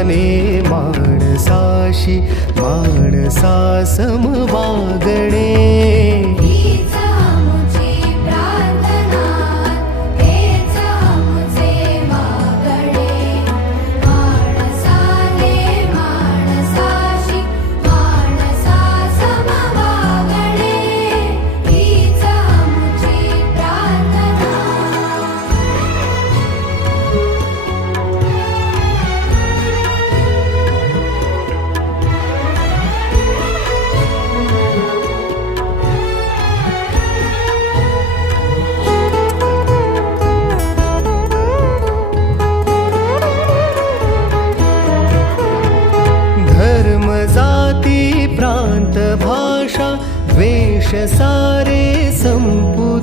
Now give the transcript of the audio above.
माणसाने माणसाशी माणसा सम वागणे. हीच आमुची प्रार्थना, हेच आमुचे मागणे. माणसाने माणसाशी माणसा सम वागणे. हीच आमुची प्रार्थना. धर्म जाती प्रांत भाषा द्वेष सारे संपू